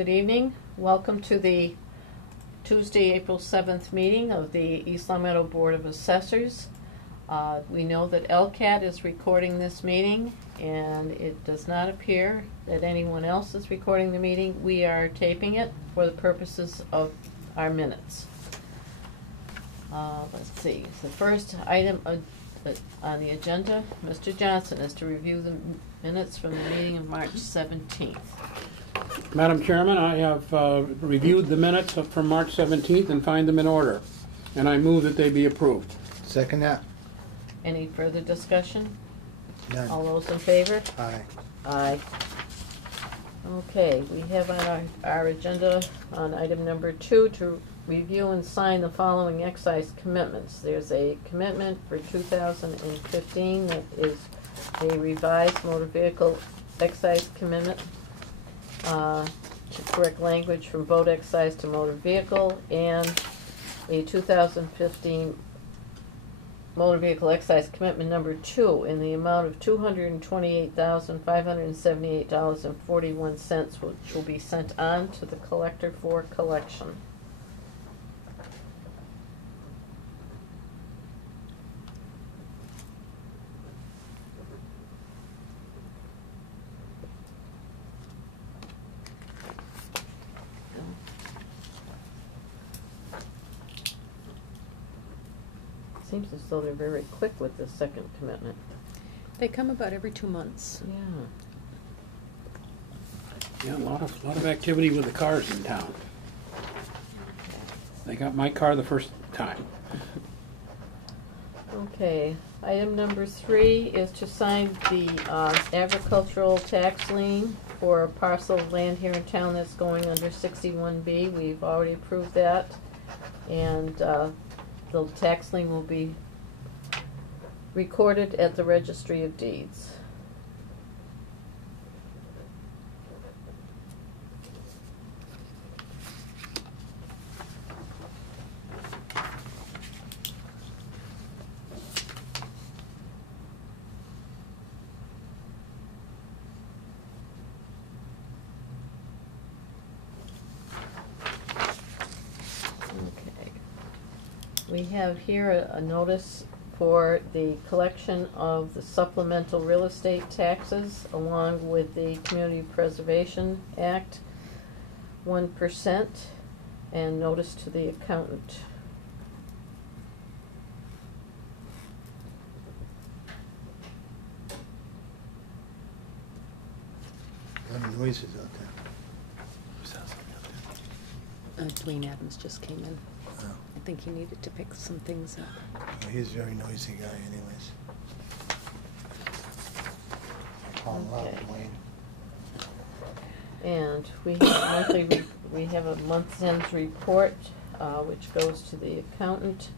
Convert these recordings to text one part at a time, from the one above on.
Good evening. Welcome to the Tuesday, April 7th meeting of the East Long Meadow Board of Assessors. We know that LCAT is recording this meeting, and it does not appear that anyone else is recording the meeting. We are taping it for the purposes of our minutes. Let's see. The first item on the agenda, Mr. Johnson, is to review the minutes from the meeting of March 17th. Madam Chairman, I have reviewed the minutes from March 17th and find them in order, and I move that they be approved. Second that. Any further discussion? None. All those in favor? Aye. Aye. Okay, we have on our agenda on item number 2 to review and sign the following excise commitments. There's a commitment for 2015 that is a revised motor vehicle excise commitment to correct language from boat excise to motor vehicle, and a 2015 motor vehicle excise commitment number 2 in the amount of $228,578.41, which will be sent on to the collector for collection. Seems as though they're very quick with the second commitment. They come about every 2 months. Yeah. Yeah, a lot of activity with the cars in town. They got my car the first time. Okay, item number 3 is to sign the agricultural tax lien for a parcel of land here in town that's going under 61B. We've already approved that, and the tax lien will be recorded at the Registry of Deeds. We have here a notice for the collection of the supplemental real estate taxes along with the Community Preservation Act 1%, and notice to the accountant. A lot of noises out there. Dwayne Adams just came in. Oh. I think he needed to pick some things up. Well, he's a very noisy guy anyways. I call him out, Wayne. And we have a month's end report which goes to the accountant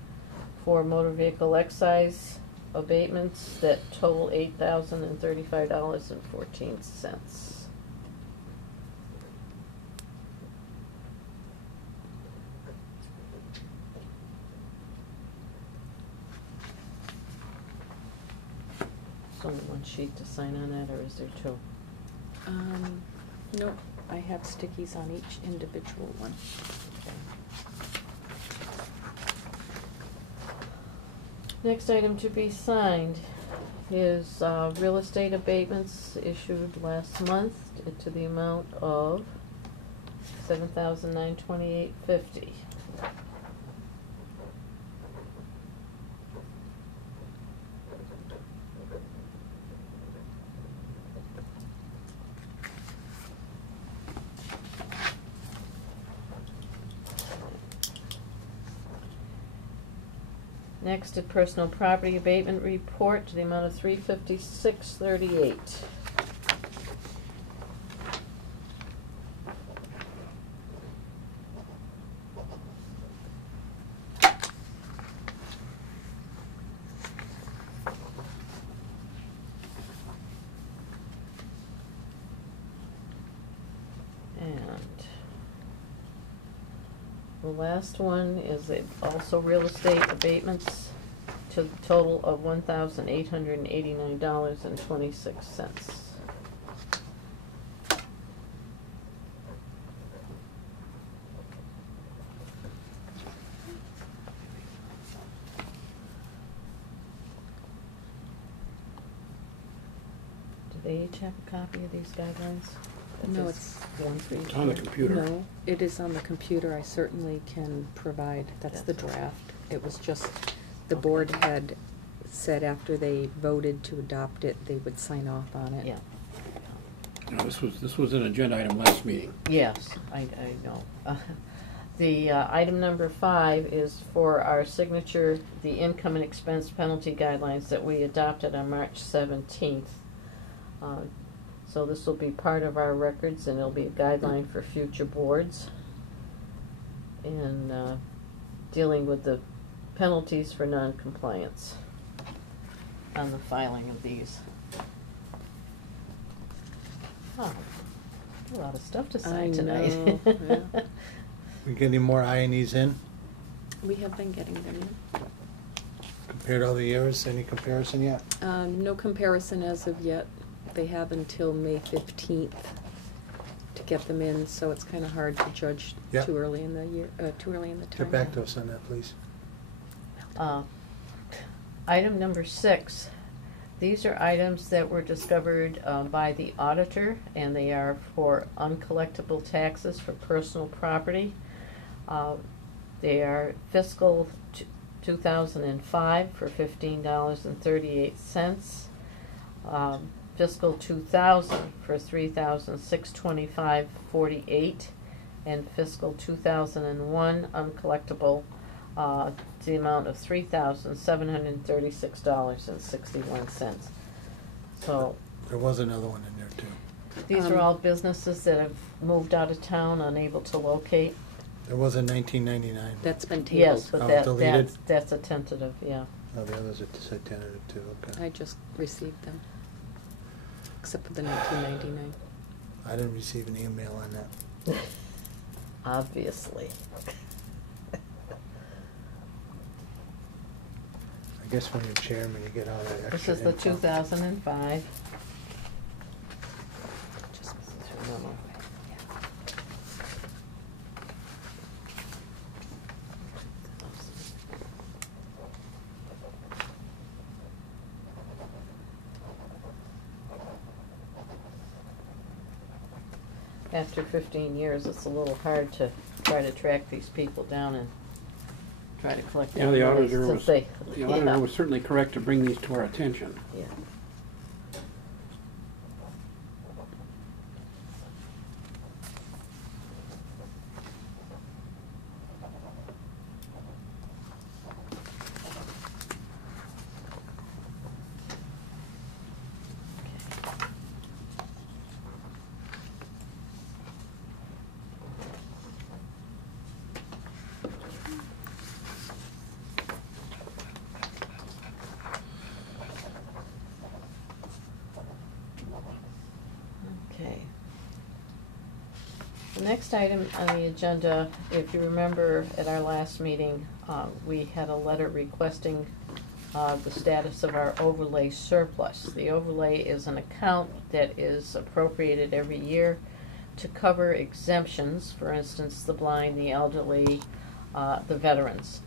for motor vehicle excise abatements that total $8,035.14. Only one sheet to sign on that, or is there 2? No, I have stickies on each individual one. Next item to be signed is real estate abatements issued last month to the amount of $7,928.50. Next, a personal property abatement report to the amount of $356.38. The last one is also real estate abatements to the total of $1,889.26. they each have a copy of these guidelines? No, Just one for each. It's on the year? computer. No, it is on the computer. I certainly can provide, that's the draft. It was just, the board had said after they voted to adopt it, they would sign off on it. Yeah. No, this was an agenda item last meeting. Yes, I know. The item number 5 is for our signature, the income and expense penalty guidelines that we adopted on March 17th. So this will be part of our records, and it'll be a guideline for future boards in dealing with the penalties for non-compliance on the filing of these. Oh, a lot of stuff to I sign tonight. know, yeah. We get any more I&Es in We have been getting them in. compared to other years? Any comparison yet? No comparison as of yet. They have until May 15th to get them in, so it's kind of hard to judge Yep. too early in the year, too early in the time. Get back to us on that, please. Item number 6. These are items that were discovered by the auditor, and they are for uncollectible taxes for personal property. They are fiscal 2005 for $15.38. Fiscal 2000 for $3,625.48, and fiscal 2001 uncollectible the amount of $3,736.61. So There was another one in there too. these are all businesses that have moved out of town, unable to locate. There was a 1999. That's been tabled. Yes, but Oh, deleted? that's a tentative, yeah. Oh, the others are said tentative too, okay. I just received them, except for the 1999. I didn't receive an email on that. Obviously. I guess when you're chairman, you get all that This extra is the info. 2005. Just After 15 years, it's a little hard to try to track these people down and try to collect Yeah, their the money auditor since was, they- the auditor yeah. was certainly correct to bring these to our attention. Yeah. Okay. The next item on the agenda, if you remember at our last meeting, we had a letter requesting the status of our overlay surplus. The overlay is an account that is appropriated every year to cover exemptions, for instance, the blind, the elderly, the veterans,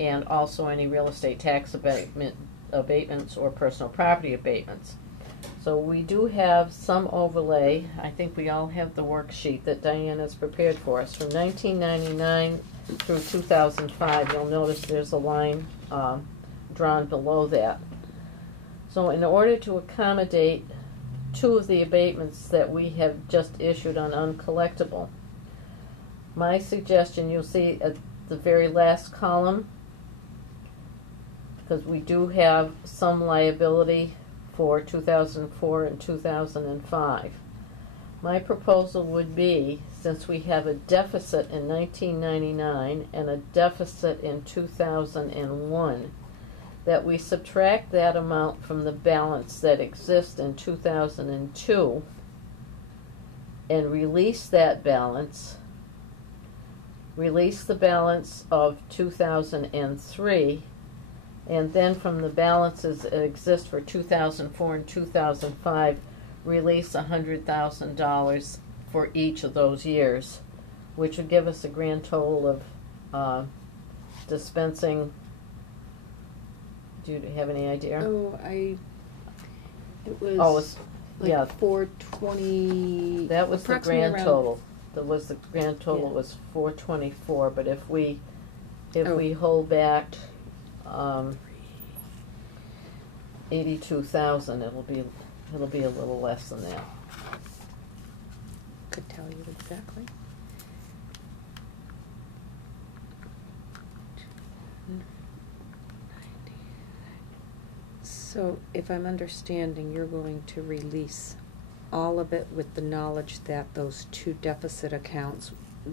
and also any real estate tax abatements or personal property abatements. So we do have some overlay. I think we all have the worksheet that Diane has prepared for us. From 1999 through 2005, you'll notice there's a line drawn below that. So in order to accommodate two of the abatements that we have just issued on uncollectible, my suggestion, you'll see at the very last column, because we do have some liability for 2004 and 2005. My proposal would be, since we have a deficit in 1999 and a deficit in 2001, that we subtract that amount from the balance that exists in 2002 and release that balance, release the balance of 2003, and then from the balances that exist for 2004 and 2005, release $100,000 for each of those years, which would give us a grand total of dispensing. Do you have any idea? Oh, it was. Oh, it's Yeah. Like 420. That was the approximately grand around- total. The grand total Yeah. was 424, but if we Oh. hold back 82,000, it'll be a little less than that. Could tell you exactly. So, if I'm understanding, you're going to release all of it with the knowledge that those two deficit accounts,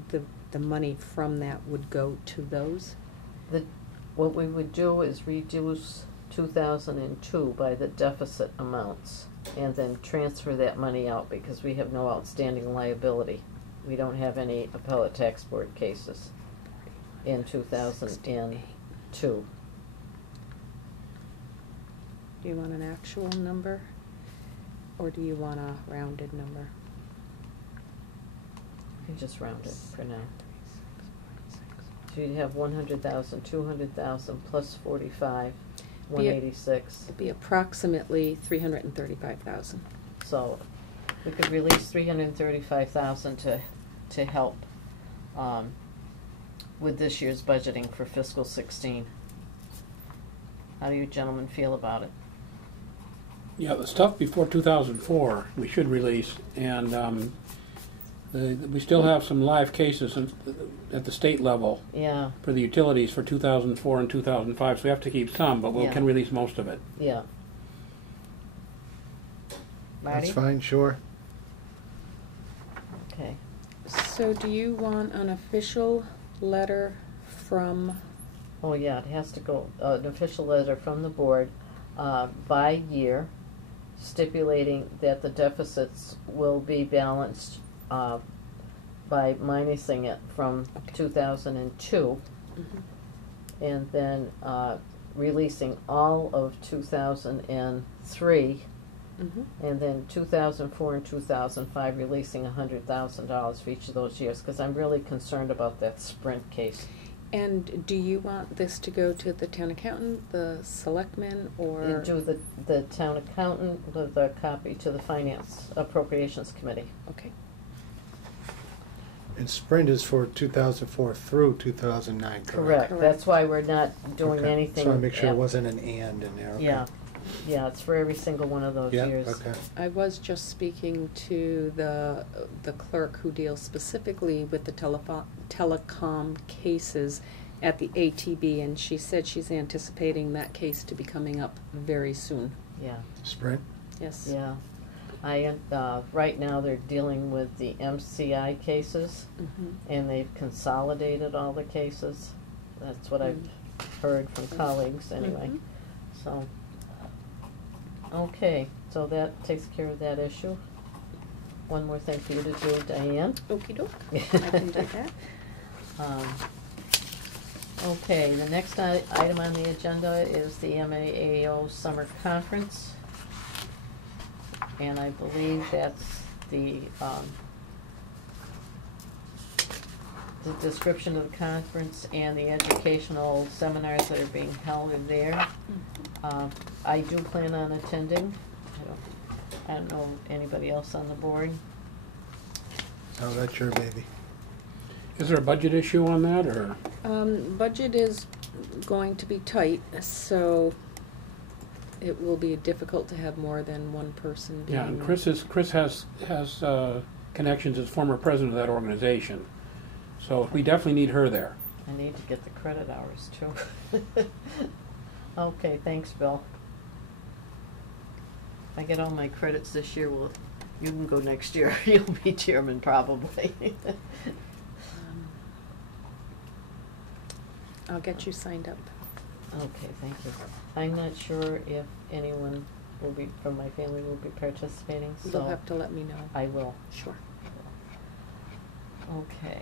the money from that would go to those? What we would do is reduce 2002 by the deficit amounts and then transfer that money out because we have no outstanding liability. We don't have any appellate tax board cases in 2002. Do you want an actual number, or do you want a rounded number? You can just round it for now. So you'd have 100,000, 200,000 plus 45, 186. It'd be approximately 335,000. So we could release 335,000 to help with this year's budgeting for fiscal 16. How do you gentlemen feel about it? Yeah, the stuff before 2004 we should release, and we still have some live cases at the state level Yeah, for the utilities for 2004 and 2005, so we have to keep some, but we Yeah. can release most of it. yeah. Marty? That's fine, sure. Okay. So do you want an official letter from, Oh, yeah, it has to go, an official letter from the board by year stipulating that the deficits will be balanced by minusing it from Okay. 2002 and then releasing all of 2003 and then 2004 and 2005 releasing $100,000 for each of those years because I'm really concerned about that Sprint case. and do you want this to go to the town accountant, the selectmen, or? Do the town accountant with a copy to the Finance Appropriations Committee. Okay. And Sprint is for 2004 through 2009, correct? Correct, that's why we're not doing Okay. anything. So I make sure it at- wasn't an and in there, okay. Yeah, yeah, it's for every single one of those Yeah, years. okay. I was just speaking to the clerk who deals specifically with the telecom cases at the ATB, and she said she's anticipating that case to be coming up very soon. Yeah, Sprint? Yes. yeah. Right now they're dealing with the MCI cases and they've consolidated all the cases. That's what I've heard from colleagues anyway. Mhm. So, okay, so that takes care of that issue. One more thing for you to do, Diane. Okey-doke, I can do that. Okay, the next item on the agenda is the MAAO Summer Conference. And I believe that's the description of the conference and the educational seminars that are being held in there. I do plan on attending. I don't know anybody else on the board. Oh, that's your baby. Is there a budget issue on that, or? Budget is going to be tight, so it will be difficult to have more than one person being. Yeah, and Chris has connections as former president of that organization, so we definitely need her there. I need to get the credit hours too. Okay, thanks, Bill. If I get all my credits this year, well, you can go next year. You'll be chairman probably. I'll get you signed up. Okay, thank you. I'm not sure if anyone will be, from my family will be participating, so. You'll have to let me know. I will. Sure. Okay.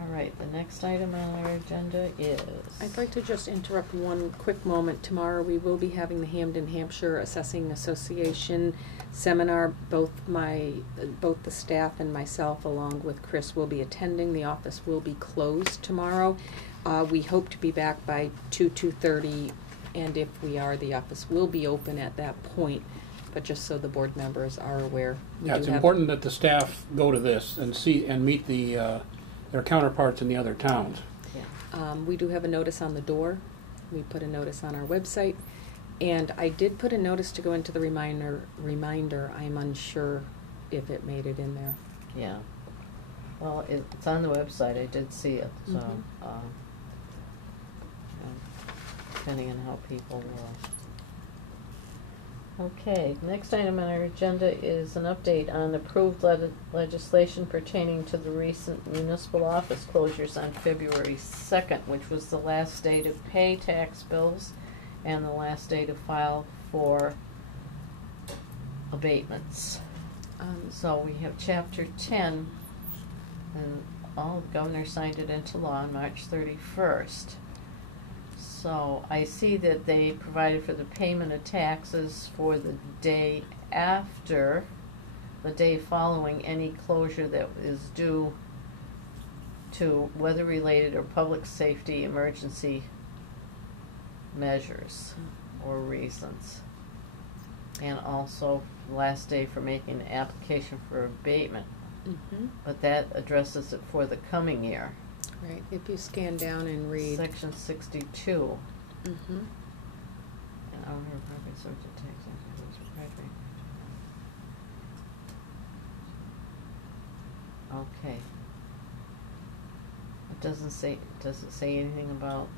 All right, the next item on our agenda is. I'd like to just interrupt one quick moment. Tomorrow we will be having the Hamden, Hampshire Assessing Association seminar. Both the staff and myself, along with Chris, will be attending. The office will be closed tomorrow. We hope to be back by 2:30, and if we are, the office will be open at that point. but just so the board members are aware. we Yeah, do it's have- important that the staff go to this and see and meet their counterparts in the other towns. We do have a notice on the door. We put a notice on our website. And I did put a notice to go into the reminder. I'm unsure if it made it in there. Yeah. Well, it's on the website, I did see it, so, Mhm. depending on how people will. Okay, next item on our agenda is an update on approved legislation pertaining to the recent municipal office closures on February 2nd, which was the last day to pay tax bills and the last day to file for abatements. So we have Chapter 10, and the governor signed it into law on March 31st. So I see that they provided for the payment of taxes for the day after, the day following any closure that is due to weather-related or public safety emergency measures or reasons. And also last day for making an application for abatement. Mm-hmm. But that addresses it for the coming year. Right, if you scan down and read. Section 62. Mm-hmm. And our property subject to tax increase proprietary. Okay. It does it say anything about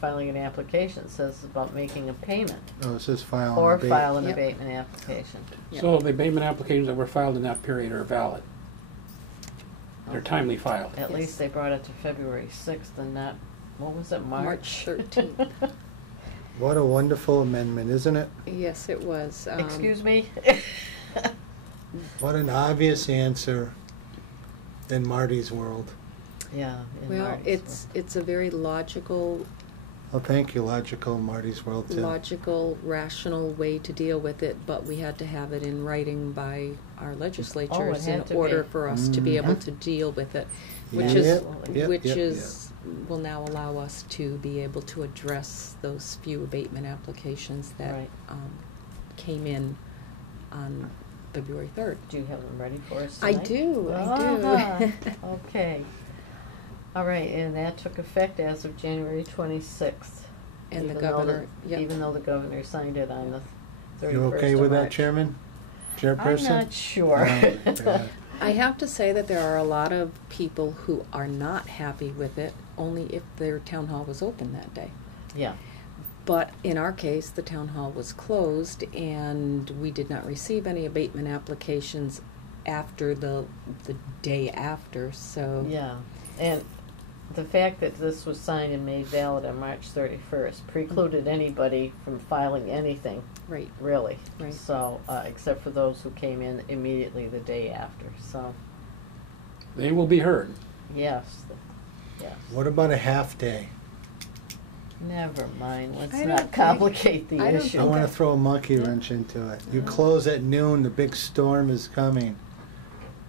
filing an application. It says about making a payment Oh, it says file. or and abate. file an Yep. abatement application. Yep. So the abatement applications that were filed in that period are valid. They're Okay. timely filed. At Yes. least they brought it to February 6th and not, what was it, March 13th. What a wonderful amendment, isn't it? Yes, it was. Excuse me? What an obvious answer in Marty's world. Yeah. in Well, Marty's it's a very logical, Well, thank you, logical Marty's world too. rational way to deal with it, but we had to have it in writing by our legislatures in had to order be. for us to be able Mhm. to deal with it, which Yep, is, yep, which yep, is, will now allow us to be able to address those few abatement applications that Right. came in on February 3rd. Do you have them ready for us I tonight? do, I Ah, do. Okay. All right, and that took effect as of January 26th. And the even though governor, yep. Even though the governor signed it on the 31st You okay of with that, March. Chairman? Chairperson? I'm not sure. Oh, God. I have to say that there are a lot of people who are not happy with it, only if their town hall was open that day. Yeah, But in our case, the town hall was closed, and we did not receive any abatement applications after the day after, so. yeah. And the fact that this was signed and made valid on March 31st precluded anybody from filing anything, Right, really. Right. So, except for those who came in immediately the day after, so, They will be heard. yes, yes. What about a half day? Never mind, let's I don't not think- complicate the I don't issue. I want to Okay. throw a monkey wrench into it. You Yeah. close at noon, the big storm is coming.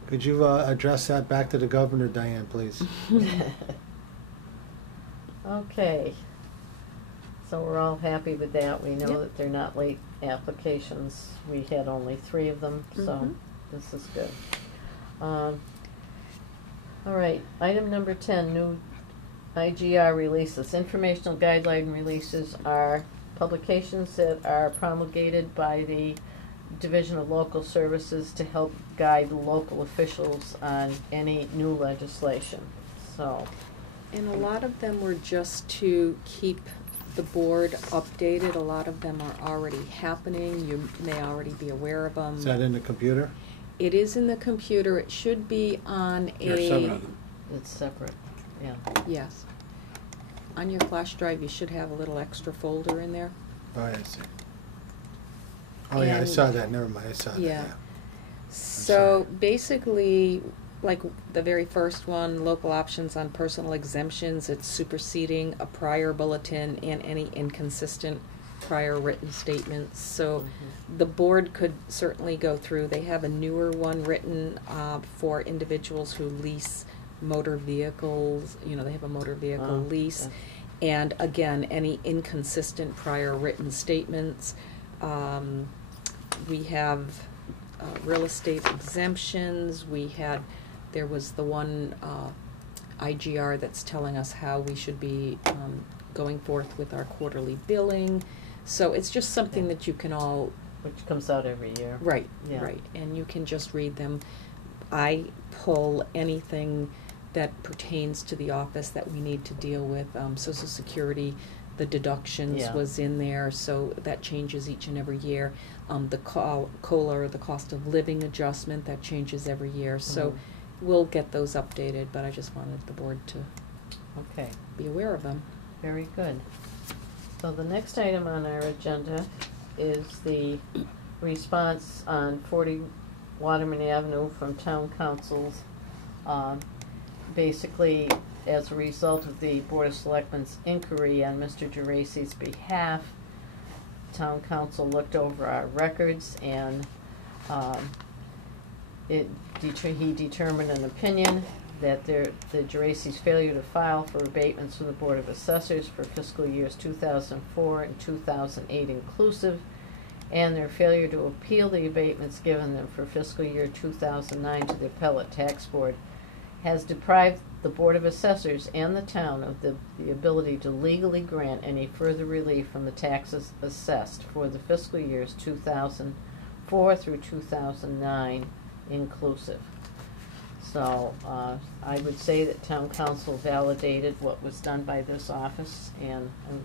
Could you address that back to the governor, Diane, please? Okay. So we're all happy with that. We know Yep. that they're not late applications. We had only 3 of them, so Mhm. this is good. All right, item number 10, new IGR releases. Informational guideline releases are publications that are promulgated by the Division of Local Services to help guide local officials on any new legislation. So, And a lot of them were just to keep the board updated. A lot of them are already happening. You may already be aware of them. Is that in the computer? It is in the computer. It should be on There are 7 a, of them. it's separate, yeah. yes. On your flash drive, you should have a little extra folder in there. Oh, I see. Oh, yeah, I And- saw that. Never mind, I saw that, Yeah. yeah. So sorry. basically, like the very first one, local options on personal exemptions, it's superseding a prior bulletin and any inconsistent prior written statements. So the board could certainly go through. They have a newer one written for individuals who lease motor vehicles. You know, they have a motor vehicle Oh, lease. And again, any inconsistent prior written statements. We have real estate exemptions. There was the one IGR that's telling us how we should be going forth with our quarterly billing. So it's just something that you can all... Which comes out every year. Right, Yeah. right. And you can just read them. I pull anything that pertains to the office that we need to deal with. Social Security, the deductions Yeah. was in there, so that changes each and every year. The COLA, or the cost of living adjustment, that changes every year. So we'll get those updated, but I just wanted the board to Okay, be aware of them. very good. So the next item on our agenda is the response on 40 Waterman Avenue from Town Council's, basically as a result of the Board of Selectmen's inquiry on Mr. Geraci's behalf. Town Council looked over our records and he determined an opinion that the Geraci's failure to file for abatements with the Board of Assessors for fiscal years 2004 and 2008 inclusive, and their failure to appeal the abatements given them for fiscal year 2009 to the Appellate Tax Board has deprived the Board of Assessors and the town of the ability to legally grant any further relief from the taxes assessed for the fiscal years 2004 through 2009 inclusive. So I would say that Town Council validated what was done by this office, and I'm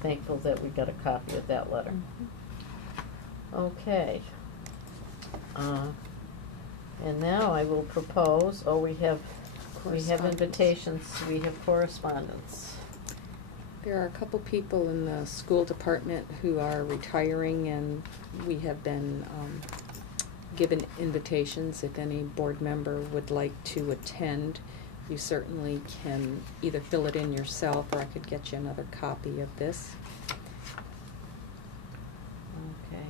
thankful that we got a copy of that letter. Okay. And now I will propose, we have invitations, we have correspondence. There are a couple people in the school department who are retiring, and we have been given invitations. If any board member would like to attend, you certainly can either fill it in yourself, or I could get you another copy of this. Okay.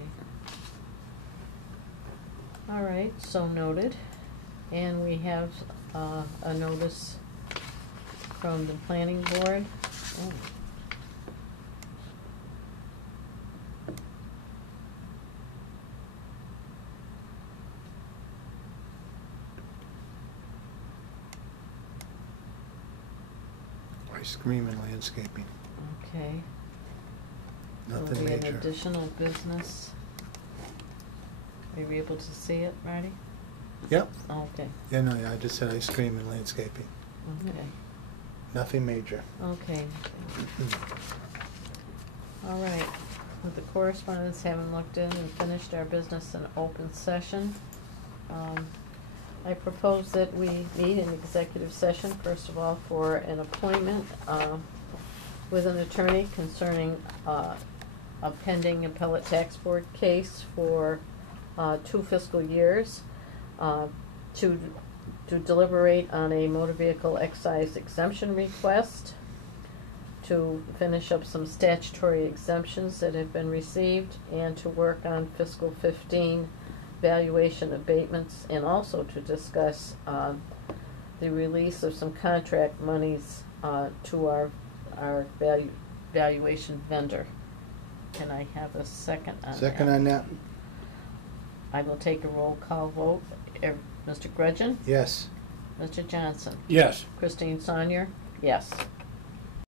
All right, so noted. And we have a notice from the planning board. Oh. Ice cream and landscaping. Okay. Nothing There'll be an major. additional business. Are you able to see it, Marty? Yep. Okay. Yeah, no, yeah, I just said ice cream and landscaping. Okay. Nothing major. Okay. All right. With the correspondence, having looked in and finished our business in open session, I propose that we meet in executive session, first of all, for an appointment with an attorney concerning a pending appellate tax board case for 2 fiscal years, to deliberate on a motor vehicle excise exemption request, to finish up some statutory exemptions that have been received, and to work on fiscal 15 valuation abatements, and also to discuss the release of some contract monies to our valuation vendor. Can I have a second on that? Second on that? I will take a roll call vote. Mr. Gretchen? Yes. Mr. Johnson? Yes. Christine Saunier? Yes.